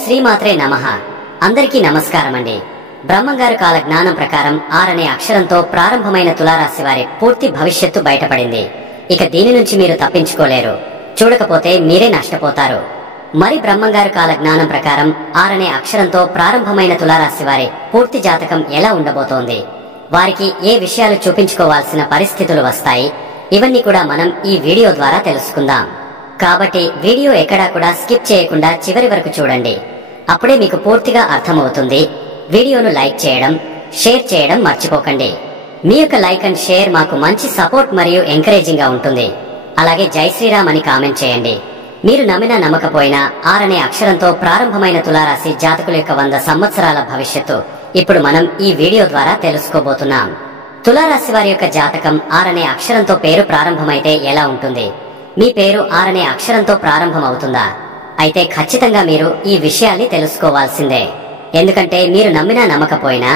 శ్రీమాత్రే నమః. అందరికీ నమస్కారమండి. బ్రహ్మంగారు కాల జ్ఞానం ప్రకారం ఆరనే అక్షరంతో ప్రారంభమైన తులారాశి వారి పూర్తి భవిష్యత్తు బయటపడింది. ఇక దీని నుంచి మీరు తప్పించుకోలేరు. చూడకపోతే మీరే నష్టపోతారు. మరి బ్రహ్మంగారు కాల జ్ఞానం ప్రకారం ఆరనే అక్షరంతో ప్రారంభమైన తులారాశి వారి పూర్తి జాతకం ఎలా ఉండబోతోంది, వారికి ఏ విషయాలు చూపించుకోవాల్సిన పరిస్థితులు వస్తాయి, ఇవన్నీ కూడా మనం ఈ వీడియో ద్వారా తెలుసుకుందాం. కాబట్టి వీడియో ఎక్కడా కూడా స్కిప్ చేయకుండా చివరి వరకు చూడండి. అప్పుడే మీకు పూర్తిగా అర్థమవుతుంది. వీడియోను లైక్ చేయడం, షేర్ చేయడం మర్చిపోకండి. మీ యొక్క లైక్ అండ్ షేర్ మాకు మంచి సపోర్ట్ మరియు ఎంకరేజింగ్ గా ఉంటుంది. అలాగే జై శ్రీరామ్ అని కామెంట్ చేయండి. మీరు నమ్మినా నమ్మకపోయినా ఆరనే అక్షరంతో ప్రారంభమైన తులారాశి జాతకుల యొక్క 100 సంవత్సరాల భవిష్యత్తు ఇప్పుడు మనం ఈ వీడియో ద్వారా తెలుసుకోబోతున్నాం. తులారాశి వారి యొక్క జాతకం ఆరనే అక్షరంతో పేరు ప్రారంభమైతే ఎలా ఉంటుంది? మీ పేరు ఆరనే అక్షరంతో ప్రారంభం అవుతుందా? అయితే ఖచ్చితంగా మీరు ఈ విషయాన్ని తెలుసుకోవాల్సిందే. ఎందుకంటే మీరు నమ్మినా నమ్మకపోయినా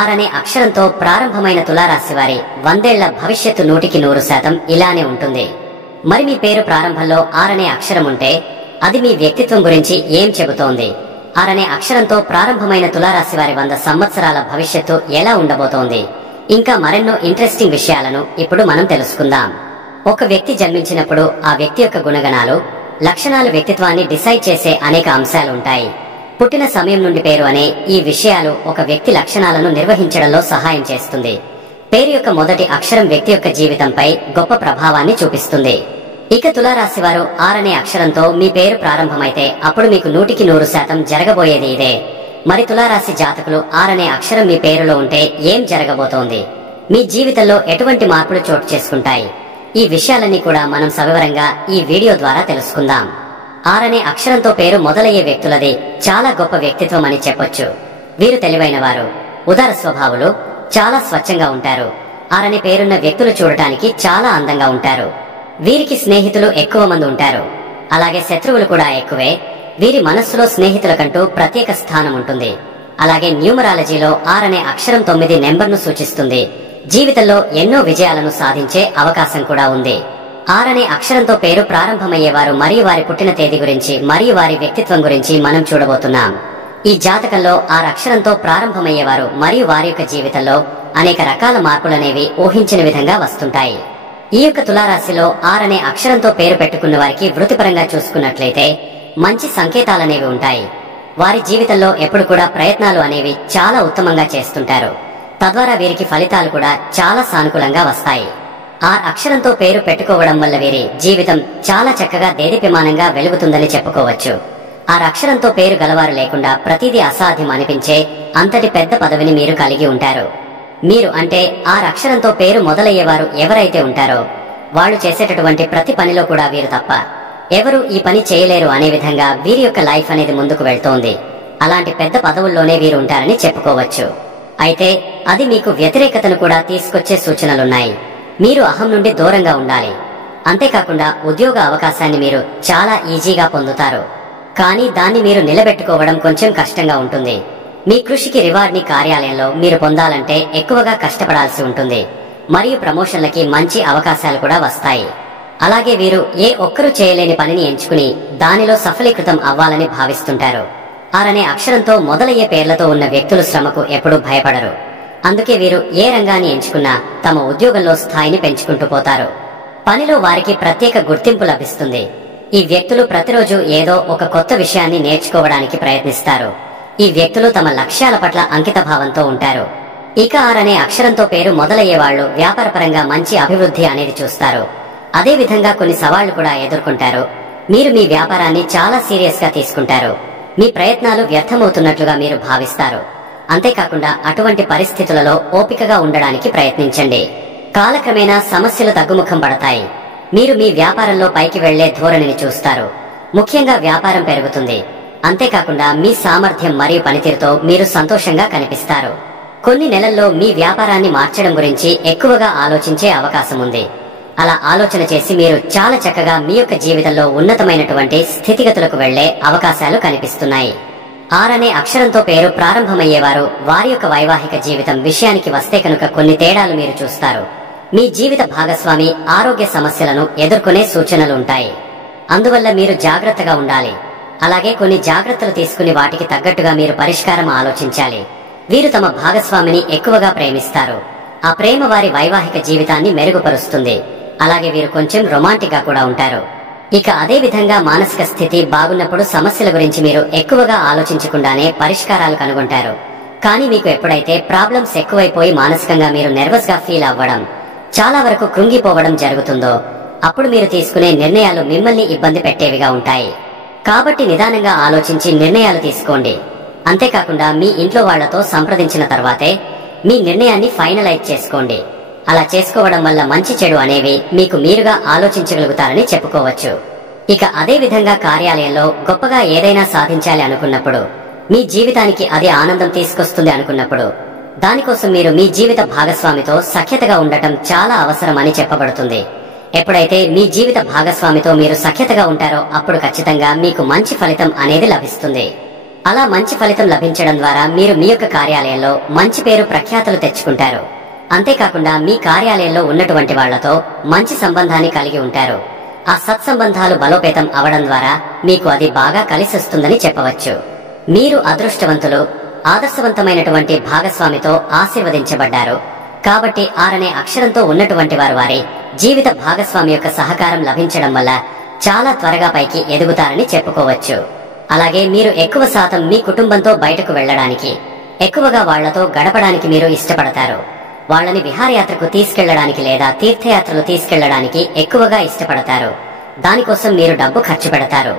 ఆరనే అక్షరంతో ప్రారంభమైన తులారాశి వారి 100 ఏళ్ల భవిష్యత్తు 100% ఇలానే ఉంటుంది. మరి మీ పేరు ప్రారంభంలో ఆరనే అక్షరం ఉంటే అది మీ వ్యక్తిత్వం గురించి ఏం చెబుతోంది? ఆరనే అక్షరంతో ప్రారంభమైన తులారాశి వారి 100 సంవత్సరాల భవిష్యత్తు ఎలా ఉండబోతోంది? ఇంకా మరెన్నో ఇంట్రెస్టింగ్ విషయాలను ఇప్పుడు మనం తెలుసుకుందాం. ఒక వ్యక్తి జన్మించినప్పుడు ఆ వ్యక్తి యొక్క గుణగణాలు, లక్షణాలు వ్యక్తిత్వాన్ని డిసైడ్ చేసే అనేక అంశాలు ఉంటాయి. పుట్టిన సమయం నుండి పేరు అనే ఈ విషయాలు ఒక వ్యక్తి లక్షణాలను నిర్వహించడంలో సహాయం చేస్తుంది. పేరు యొక్క మొదటి అక్షరం వ్యక్తి యొక్క జీవితంపై గొప్ప ప్రభావాన్ని చూపిస్తుంది. ఇక తులారాశి వారు ఆరనే అక్షరంతో మీ పేరు ప్రారంభమైతే అప్పుడు మీకు 100% జరగబోయేది ఇదే. మరి తులారాశి జాతకులు ఆరనే అక్షరం మీ పేరులో ఉంటే ఏం జరగబోతోంది? మీ జీవితంలో ఎటువంటి మార్పులు చోటు చేసుకుంటాయి? ఈ విషయాలన్నీ కూడా మనం సవివరంగా ఈ వీడియో ద్వారా తెలుసుకుందాం. ఆరనే అక్షరంతో పేరు మొదలయ్యే వ్యక్తులది చాలా గొప్ప వ్యక్తిత్వం అని చెప్పొచ్చు. వీరు తెలివైన వారు, ఉదార స్వభావులు, చాలా స్వచ్ఛంగా ఉంటారు. ఆరనే పేరున్న వ్యక్తులు చూడటానికి చాలా అందంగా ఉంటారు. వీరికి స్నేహితులు ఎక్కువ మంది ఉంటారు. అలాగే శత్రువులు కూడా ఎక్కువే. వీరి మనస్సులో స్నేహితుల కంటూ ప్రత్యేక స్థానం ఉంటుంది. అలాగే న్యూమరాలజీలో ఆరనే అక్షరం 9 నెంబర్ను సూచిస్తుంది. జీవితంలో ఎన్నో విజయాలను సాధించే అవకాశం కూడా ఉంది. ఆరనే అక్షరంతో పేరు ప్రారంభమయ్యేవారు మరియు వారి పుట్టిన తేదీ గురించి మరియు వారి వ్యక్తిత్వం గురించి మనం చూడబోతున్నాం. ఈ జాతకంలో 6 అక్షరంతో ప్రారంభమయ్యేవారు మరియు వారి యొక్క జీవితంలో అనేక రకాల మార్పులనేవి ఊహించిన విధంగా వస్తుంటాయి. ఈ యొక్క తులారాశిలో ఆరనే అక్షరంతో పేరు పెట్టుకున్న వారికి వృత్తిపరంగా చూసుకున్నట్లయితే మంచి సంకేతాలనేవి ఉంటాయి. వారి జీవితంలో ఎప్పుడు కూడా ప్రయత్నాలు అనేవి చాలా ఉత్తమంగా చేస్తుంటారు. తద్వారా వీరికి ఫలితాలు కూడా చాలా సానుకూలంగా వస్తాయి. ఆ అక్షరంతో పేరు పెట్టుకోవడం వల్ల వీరి జీవితం చాలా చక్కగా దేదీప్యమానంగా వెలుగుతుందని చెప్పుకోవచ్చు. ఆ అక్షరంతో పేరు గలవారు లేకుండా ప్రతిదీ అసాధ్యం అనిపించే అంతటి పెద్ద పదవిని మీరు కలిగి ఉంటారు. మీరు అంటే ఆ అక్షరంతో పేరు మొదలయ్యేవారు ఎవరైతే ఉంటారో వాళ్ళు చేసేటటువంటి ప్రతి పనిలో కూడా వీరు తప్ప ఎవరు ఈ పని చేయలేరు అనే విధంగా వీరి యొక్క లైఫ్ అనేది ముందుకు వెళ్తోంది. అలాంటి పెద్ద పదవుల్లోనే వీరు ఉంటారని చెప్పుకోవచ్చు. అయితే అది మీకు వ్యతిరేకతను కూడా తీసుకొచ్చే సూచనలున్నాయి. మీరు అహం నుండి దూరంగా ఉండాలి. అంతేకాకుండా ఉద్యోగ అవకాశాన్ని మీరు చాలా ఈజీగా పొందుతారు. కానీ దాన్ని మీరు నిలబెట్టుకోవడం కొంచెం కష్టంగా ఉంటుంది. మీ కృషికి రివార్డ్ ని కార్యాలయంలో మీరు పొందాలంటే ఎక్కువగా కష్టపడాల్సి ఉంటుంది. మరియు ప్రమోషన్లకి మంచి అవకాశాలు కూడా వస్తాయి. అలాగే వీరు ఏ ఒక్కరూ చేయలేని పనిని ఎంచుకుని దానిలో సఫలీకృతం అవ్వాలని భావిస్తుంటారు. ఆరనే అక్షరంతో మొదలయ్యే పేర్లతో ఉన్న వ్యక్తులు శ్రమకు ఎప్పుడూ భయపడరు. అందుకే వీరు ఏ రంగాన్ని ఎంచుకున్నా తమ ఉద్యోగంలో స్థాయిని పెంచుకుంటూ పోతారు. పనిలో వారికి ప్రత్యేక గుర్తింపు లభిస్తుంది. ఈ వ్యక్తులు ప్రతిరోజు ఏదో ఒక కొత్త విషయాన్ని నేర్చుకోవడానికి ప్రయత్నిస్తారు. ఈ వ్యక్తులు తమ లక్ష్యాల పట్ల అంకితభావంతో ఉంటారు. ఇక ఆరనే అక్షరంతో పేరు మొదలయ్యే వాళ్లు వ్యాపారపరంగా మంచి అభివృద్ధి అనేది చూస్తారు. అదే విధంగా కొన్ని సవాళ్లు కూడా ఎదుర్కొంటారు. మీరు మీ వ్యాపారాన్ని చాలా సీరియస్ గా తీసుకుంటారు. మీ ప్రయత్నాలు వ్యర్థమవుతున్నట్లుగా మీరు భావిస్తారు. అంతేకాకుండా అటువంటి పరిస్థితులలో ఓపికగా ఉండడానికి ప్రయత్నించండి. కాలక్రమేణా సమస్యలు తగ్గుముఖం పడతాయి. మీరు మీ వ్యాపారంలో పైకి వెళ్లే ధోరణిని చూస్తారు. ముఖ్యంగా వ్యాపారం పెరుగుతుంది. అంతేకాకుండా మీ సామర్థ్యం మరియు పనితీరుతో మీరు సంతోషంగా కనిపిస్తారు. కొన్ని నెలల్లో మీ వ్యాపారాన్ని మార్చడం గురించి ఎక్కువగా ఆలోచించే అవకాశం ఉంది. అలా ఆలోచన చేసి మీరు చాలా చక్కగా మీ యొక్క జీవితంలో ఉన్నతమైనటువంటి స్థితిగతులకు వెళ్లే అవకాశాలు కనిపిస్తున్నాయి. ఆరనే అక్షరంతో పేరు ప్రారంభమయ్యేవారు వారి యొక్క వైవాహిక జీవితం విషయానికి వస్తే కనుక కొన్ని తేడాలు మీరు చూస్తారు. మీ జీవిత భాగస్వామి ఆరోగ్య సమస్యలను ఎదుర్కొనే సూచనలు ఉంటాయి. అందువల్ల మీరు జాగ్రత్తగా ఉండాలి. అలాగే కొన్ని జాగ్రత్తలు తీసుకుని వాటికి తగ్గట్టుగా మీరు పరిష్కారం ఆలోచించాలి. వీరు తమ భాగస్వామిని ఎక్కువగా ప్రేమిస్తారు. ఆ ప్రేమ వారి వైవాహిక జీవితాన్ని మెరుగుపరుస్తుంది. అలాగే వీరు కొంచెం రొమాంటిక్ గా కూడా ఉంటారు. ఇక అదే విధంగా మానసిక స్థితి బాగున్నప్పుడు సమస్యల గురించి మీరు ఎక్కువగా ఆలోచించకుండానే పరిష్కారాలు కనుగొంటారు. కానీ మీకు ఎప్పుడైతే ప్రాబ్లమ్స్ ఎక్కువైపోయి మానసికంగా మీరు నెర్వస్ గా ఫీల్ అవ్వడం, చాలా వరకు కృంగిపోవడం జరుగుతుందో అప్పుడు మీరు తీసుకునే నిర్ణయాలు మిమ్మల్ని ఇబ్బంది పెట్టేవిగా ఉంటాయి. కాబట్టి నిదానంగా ఆలోచించి నిర్ణయాలు తీసుకోండి. అంతేకాకుండా మీ ఇంట్లో వాళ్లతో సంప్రదించిన తర్వాతే మీ నిర్ణయాన్ని ఫైనలైజ్ చేసుకోండి. అలా చేసుకోవడం వల్ల మంచి చెడు అనేవి మీకు మీరుగా ఆలోచించగలుగుతారని చెప్పుకోవచ్చు. ఇక అదే విధంగా కార్యాలయంలో గొప్పగా ఏదైనా సాధించాలి అనుకున్నప్పుడు, మీ జీవితానికి అది ఆనందం తీసుకొస్తుంది అనుకున్నప్పుడు, దానికోసం మీరు మీ జీవిత భాగస్వామితో సఖ్యతగా ఉండటం చాలా అవసరం అని చెప్పబడుతుంది. ఎప్పుడైతే మీ జీవిత భాగస్వామితో మీరు సఖ్యతగా ఉంటారో అప్పుడు ఖచ్చితంగా మీకు మంచి ఫలితం అనేది లభిస్తుంది. అలా మంచి ఫలితం లభించడం ద్వారా మీరు మీ యొక్క కార్యాలయంలో మంచి పేరు ప్రఖ్యాతులు తెచ్చుకుంటారు. అంతేకాకుండా మీ కార్యాలయంలో ఉన్నటువంటి వాళ్లతో మంచి సంబంధాన్ని కలిగి ఉంటారు. ఆ సత్సంబంధాలు బలోపేతం అవడం ద్వారా మీకు అది బాగా కలిసొస్తుందని చెప్పవచ్చు. మీరు అదృష్టవంతులు, ఆదర్శవంతమైనటువంటి భాగస్వామితో ఆశీర్వదించబడ్డారు. కాబట్టి 6 అనే అక్షరంతో ఉన్నటువంటి వారి జీవిత భాగస్వామి యొక్క సహకారం లభించడం వల్ల చాలా త్వరగా పైకి ఎదుగుతారని చెప్పుకోవచ్చు. అలాగే మీరు ఎక్కువ శాతం మీ కుటుంబంతో బయటకు వెళ్లడానికి, ఎక్కువగా వాళ్లతో గడపడానికి మీరు ఇష్టపడతారు. వాళ్ళని విహారయాత్రకు తీసుకెళ్లడానికి లేదా తీర్థయాత్రలు తీసుకెళ్లడానికి ఎక్కువగా ఇష్టపడతారు. దానికోసం మీరు డబ్బు ఖర్చు పెడతారు.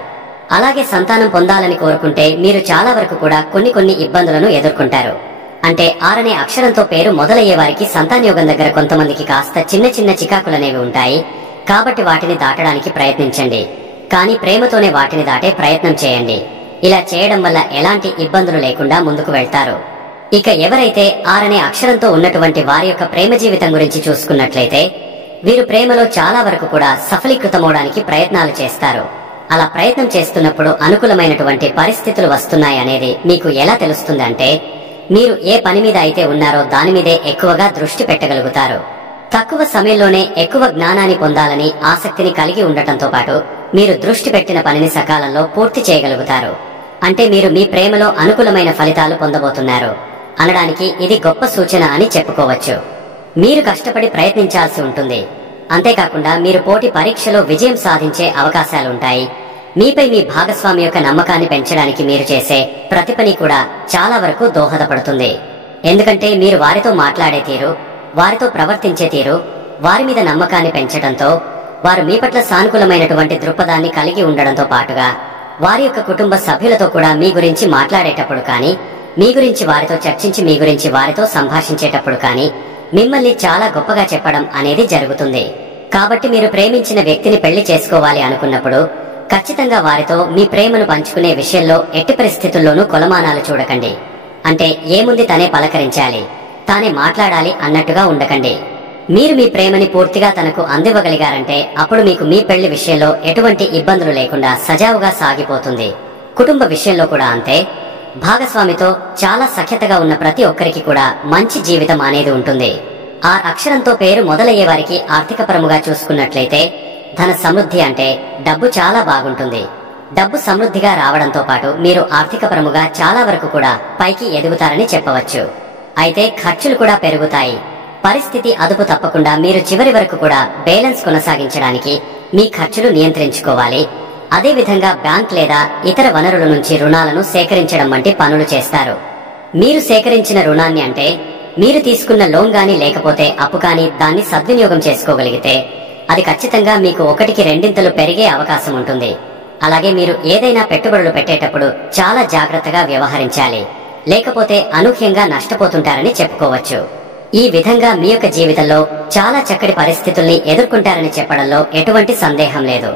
అలాగే సంతానం పొందాలని కోరుకుంటే మీరు చాలా వరకు కూడా కొన్ని ఇబ్బందులను ఎదుర్కొంటారు. అంటే 6 అనే అక్షరంతో పేరు మొదలయ్యే వారికి సంతానయోగం దగ్గర కొంతమందికి కాస్త చిన్న చికాకులనేవి ఉంటాయి. కాబట్టి వాటిని దాటడానికి ప్రయత్నించండి. కానీ ప్రేమతోనే వాటిని దాటే ప్రయత్నం చేయండి. ఇలా చేయడం వల్ల ఎలాంటి ఇబ్బందులు లేకుండా ముందుకు వెళ్తారు. ఇక ఎవరైతే 6 అనే అక్షరంతో ఉన్నటువంటి వారి యొక్క ప్రేమ జీవితం గురించి చూసుకున్నట్లయితే, వీరు ప్రేమలో చాలా వరకు కూడా సఫలీకృతమవడానికి ప్రయత్నాలు చేస్తారు. అలా ప్రయత్నం చేస్తున్నప్పుడు అనుకూలమైనటువంటి పరిస్థితులు వస్తున్నాయి అనేది మీకు ఎలా తెలుస్తుందంటే, మీరు ఏ పని మీద అయితే ఉన్నారో దాని మీదే ఎక్కువగా దృష్టి పెట్టగలుగుతారు. తక్కువ సమయంలోనే ఎక్కువ జ్ఞానాన్ని పొందాలని ఆసక్తిని కలిగి ఉండటంతో పాటు మీరు దృష్టి పెట్టిన పనిని సకాలంలో పూర్తి చేయగలుగుతారు. అంటే మీరు మీ ప్రేమలో అనుకూలమైన ఫలితాలు పొందబోతున్నారు అనడానికి ఇది గొప్ప సూచన అని చెప్పుకోవచ్చు. మీరు కష్టపడి ప్రయత్నించాల్సి ఉంటుంది. అంతేకాకుండా మీరు పోటీ పరీక్షలో విజయం సాధించే అవకాశాలుంటాయి. మీపై మీ భాగస్వామి యొక్క నమ్మకాన్ని పెంచడానికి మీరు చేసే ప్రతి పని కూడా చాలా వరకు దోహదపడుతుంది. ఎందుకంటే మీరు వారితో మాట్లాడే తీరు, వారితో ప్రవర్తించే తీరు వారి మీద నమ్మకాన్ని పెంచడంతో వారు మీ పట్ల సానుకూలమైనటువంటి దృక్పథాన్ని కలిగి ఉండడంతో పాటుగా వారి యొక్క కుటుంబ సభ్యులతో కూడా మీ గురించి మాట్లాడేటప్పుడు కానీ, మీ గురించి వారితో చర్చించి మీ గురించి వారితో సంభాషించేటప్పుడు కానీ మిమ్మల్ని చాలా గొప్పగా చెప్పడం అనేది జరుగుతుంది. కాబట్టి మీరు ప్రేమించిన వ్యక్తిని పెళ్లి చేసుకోవాలి అనుకున్నప్పుడు ఖచ్చితంగా వారితో మీ ప్రేమను పంచుకునే విషయంలో ఎట్టి పరిస్థితుల్లోనూ కొలమానాలు చూడకండి. అంటే ఏముంది తనే పలకరించాలి, తానే మాట్లాడాలి అన్నట్టుగా ఉండకండి. మీరు మీ ప్రేమని పూర్తిగా తనకు అందివ్వగలిగారంటే అప్పుడు మీకు మీ పెళ్లి విషయంలో ఎటువంటి ఇబ్బందులు లేకుండా సజావుగా సాగిపోతుంది. కుటుంబ విషయంలో కూడా అంతే. భాగస్వామితో చాలా సఖ్యతగా ఉన్న ప్రతి ఒక్కరికి కూడా మంచి జీవితం అనేది ఉంటుంది. ఆ అక్షరంతో పేరు మొదలయ్యే వారికి ఆర్థికపరముగా చూసుకున్నట్లయితే ధన సమృద్ధి అంటే డబ్బు చాలా బాగుంటుంది. డబ్బు సమృద్ధిగా రావడంతో పాటు మీరు ఆర్థికపరముగా చాలా వరకు కూడా పైకి ఎదుగుతారని చెప్పవచ్చు. అయితే ఖర్చులు కూడా పెరుగుతాయి. పరిస్థితి అదుపు తప్పకుండా మీరు చివరి వరకు కూడా బ్యాలెన్స్ కొనసాగించడానికి మీ ఖర్చులు నియంత్రించుకోవాలి. అదే విధంగా బ్యాంక్ లేదా ఇతర వనరుల నుంచి రుణాలను సేకరించడం వంటి పనులు చేస్తారు. మీరు సేకరించిన రుణాన్ని అంటే మీరు తీసుకున్న లోన్ గానీ లేకపోతే అప్పు కానీ దాన్ని సద్వినియోగం చేసుకోగలిగితే అది ఖచ్చితంగా మీకు 1కి 2 పెరిగే అవకాశం ఉంటుంది. అలాగే మీరు ఏదైనా పెట్టుబడులు పెట్టేటప్పుడు చాలా జాగ్రత్తగా వ్యవహరించాలి. లేకపోతే అనూహ్యంగా నష్టపోతుంటారని చెప్పుకోవచ్చు. ఈ విధంగా మీ యొక్క జీవితంలో చాలా చక్కటి పరిస్థితుల్ని ఎదుర్కొంటారని చెప్పడంలో ఎటువంటి సందేహం లేదు.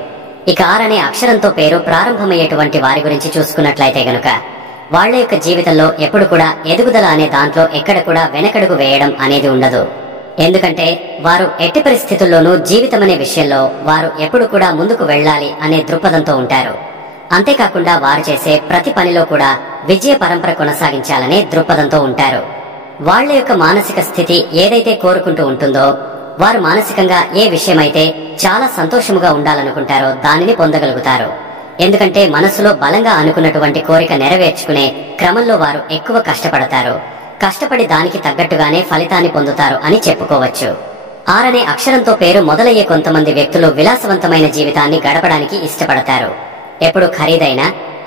ఇక 6 అనే అక్షరంతో పేరు ప్రారంభమయ్యేటువంటి వారి గురించి చూసుకున్నట్లయితే గనుక వాళ్ల యొక్క జీవితంలో ఎప్పుడు కూడా ఎదుగుదల అనే దాంట్లో ఎక్కడ కూడా వెనకడుగు వేయడం అనేది ఉండదు. ఎందుకంటే వారు ఎట్టి పరిస్థితుల్లోనూ జీవితం అనే విషయంలో వారు ఎప్పుడు కూడా ముందుకు వెళ్లాలి అనే దృక్పథంతో ఉంటారు. అంతేకాకుండా వారు చేసే ప్రతి పనిలో కూడా విజయ పరంపర కొనసాగించాలనే దృక్పథంతో ఉంటారు. వాళ్ల యొక్క మానసిక స్థితి ఏదైతే కోరుకుంటూ ఉంటుందో, వారు మానసికంగా ఏ విషయమైతే చాలా సంతోషముగా ఉండాలనుకుంటారో దానిని పొందగలుగుతారు. ఎందుకంటే మనసులో బలంగా అనుకున్నటువంటి కోరిక నెరవేర్చుకునే క్రమంలో వారు ఎక్కువ కష్టపడతారు. కష్టపడి దానికి తగ్గట్టుగానే ఫలితాన్ని పొందుతారు అని చెప్పుకోవచ్చు. ఆరనే అక్షరంతో పేరు మొదలయ్యే కొంతమంది వ్యక్తులు విలాసవంతమైన జీవితాన్ని గడపడానికి ఇష్టపడతారు. ఎప్పుడు ఖరీదైన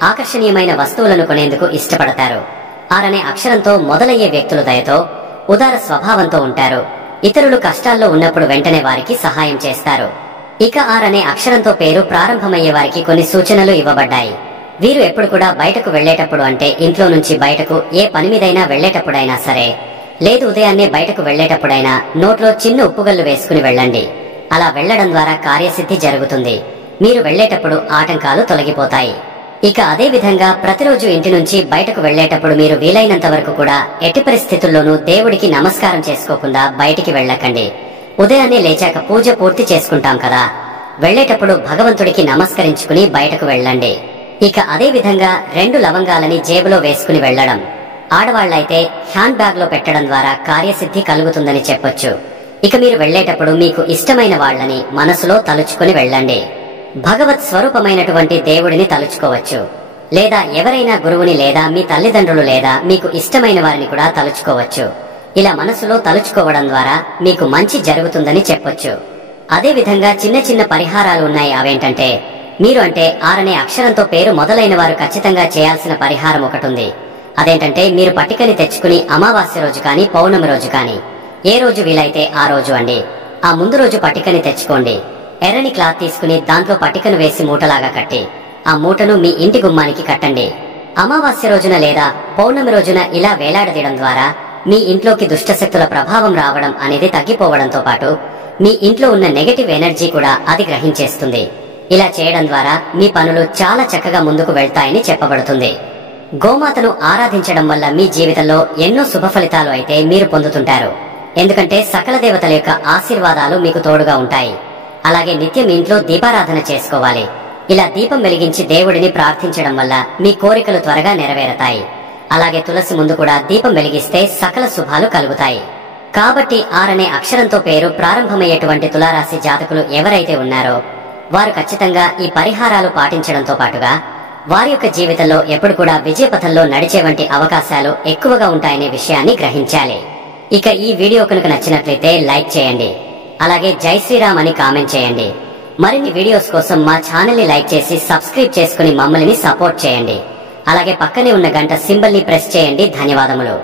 ఆకర్షణీయమైన వస్తువులను కొనేందుకు ఇష్టపడతారు. ఆరనే అక్షరంతో మొదలయ్యే వ్యక్తులు దయతో ఉదార స్వభావంతో ఉంటారు. ఇతరులు కష్టాల్లో ఉన్నప్పుడు వెంటనే వారికి సహాయం చేస్తారు. ఇక ఆరనే అక్షరంతో పేరు ప్రారంభమయ్యే వారికి కొన్ని సూచనలు ఇవ్వబడ్డాయి. వీరు ఎప్పుడు కూడా బయటకు వెళ్లేటప్పుడు, అంటే ఇంట్లో నుంచి బయటకు ఏ పని మీదైనా వెళ్లేటప్పుడైనా సరే, లేదు ఉదయాన్నే బయటకు వెళ్లేటప్పుడైనా నోట్లో చిన్న ఉప్పుగల్లు వేసుకుని వెళ్ళండి. అలా వెళ్లడం ద్వారా కార్యసిద్ధి జరుగుతుంది. మీరు వెళ్లేటప్పుడు ఆటంకాలు తొలగిపోతాయి. ఇక అదే విధంగా ప్రతిరోజు ఇంటి నుంచి బయటకు వెళ్లేటప్పుడు మీరు వీలైనంత వరకు కూడా ఎట్టి పరిస్థితుల్లోనూ దేవుడికి నమస్కారం చేసుకోకుండా బయటికి వెళ్ళకండి. ఉదయాన్నే లేచాక పూజ పూర్తి చేసుకుంటాం కదా, వెళ్లేటప్పుడు భగవంతుడికి నమస్కరించుకుని బయటకు వెళ్ళండి. ఇక అదే విధంగా 2 లవంగాలని జేబులో వేసుకుని వెళ్లడం. ఆడవాళ్లైతే హ్యాండ్ బ్యాగ్ లో పెట్టడం ద్వారా కార్యసిద్ధి కలుగుతుందని చెప్పొచ్చు. ఇక మీరు వెళ్లేటప్పుడు మీకు ఇష్టమైన వాళ్లని మనసులో తలుచుకుని వెళ్ళండి. భగవత్ స్వరూపమైనటువంటి దేవుడిని తలుచుకోవచ్చు, లేదా ఎవరైనా గురువుని, లేదా మీ తల్లిదండ్రులు, లేదా మీకు ఇష్టమైన వారిని కూడా తలుచుకోవచ్చు. ఇలా మనసులో తలుచుకోవడం ద్వారా మీకు మంచి జరుగుతుందని చెప్పొచ్చు. అదే విధంగా చిన్న చిన్న పరిహారాలు ఉన్నాయి. అవేంటంటే, మీరు అంటే ఆరనే అక్షరంతో పేరు మొదలైన వారు ఖచ్చితంగా చేయాల్సిన పరిహారం ఒకటుంది. అదేంటంటే, మీరు పట్టికని తెచ్చుకుని అమావాస్య రోజు కానీ పౌర్ణమి రోజు కానీ ఏ రోజు వీలైతే ఆ రోజు అండి, ఆ ముందు రోజు పట్టికని తెచ్చుకోండి. ఎర్రని క్లాత్ తీసుకుని దాంట్లో పట్టికను వేసి మూటలాగా కట్టి ఆ మూటను మీ ఇంటి గుమ్మానికి కట్టండి. అమావాస్య రోజున లేదా పౌర్ణమి రోజున ఇలా వేలాడదీయడం ద్వారా మీ ఇంట్లోకి దుష్టశక్తుల ప్రభావం రావడం అనేది తగ్గిపోవడంతో పాటు మీ ఇంట్లో ఉన్న నెగటివ్ ఎనర్జీ కూడా అది గ్రహించేస్తుంది. ఇలా చేయడం ద్వారా మీ పనులు చాలా చక్కగా ముందుకు వెళ్తాయని చెప్పబడుతుంది. గోమాతను ఆరాధించడం వల్ల మీ జీవితంలో ఎన్నో శుభ ఫలితాలు అయితే మీరు పొందుతుంటారు. ఎందుకంటే సకల దేవతల యొక్క ఆశీర్వాదాలు మీకు తోడుగా ఉంటాయి. అలాగే నిత్యం ఇంట్లో దీపారాధన చేసుకోవాలి. ఇలా దీపం వెలిగించి దేవుడిని ప్రార్థించడం వల్ల మీ కోరికలు త్వరగా నెరవేరతాయి. అలాగే తులసి ముందు కూడా దీపం వెలిగిస్తే సకల శుభాలు కలుగుతాయి. కాబట్టి ఆరనే అక్షరంతో పేరు ప్రారంభమయ్యేటువంటి తులారాశి జాతకులు ఎవరైతే ఉన్నారో వారు ఖచ్చితంగా ఈ పరిహారాలు పాటించడంతో పాటుగా వారి యొక్క జీవితంలో ఎప్పుడు కూడా విజయపథంలో నడిచే వంటి అవకాశాలు ఎక్కువగా ఉంటాయనే విషయాన్ని గ్రహించాలి. ఇక ఈ వీడియో కనుక నచ్చినట్లయితే లైక్ చేయండి. అలాగే జై శ్రీరామ్ అని కామెంట్ చేయండి. మరిన్ని వీడియోస్ కోసం మా ఛానల్ ని లైక్ చేసి సబ్స్క్రైబ్ చేసుకుని మమ్మల్ని సపోర్ట్ చేయండి. అలాగే పక్కనే ఉన్న గంట సింబల్ ని ప్రెస్ చేయండి. ధన్యవాదములు.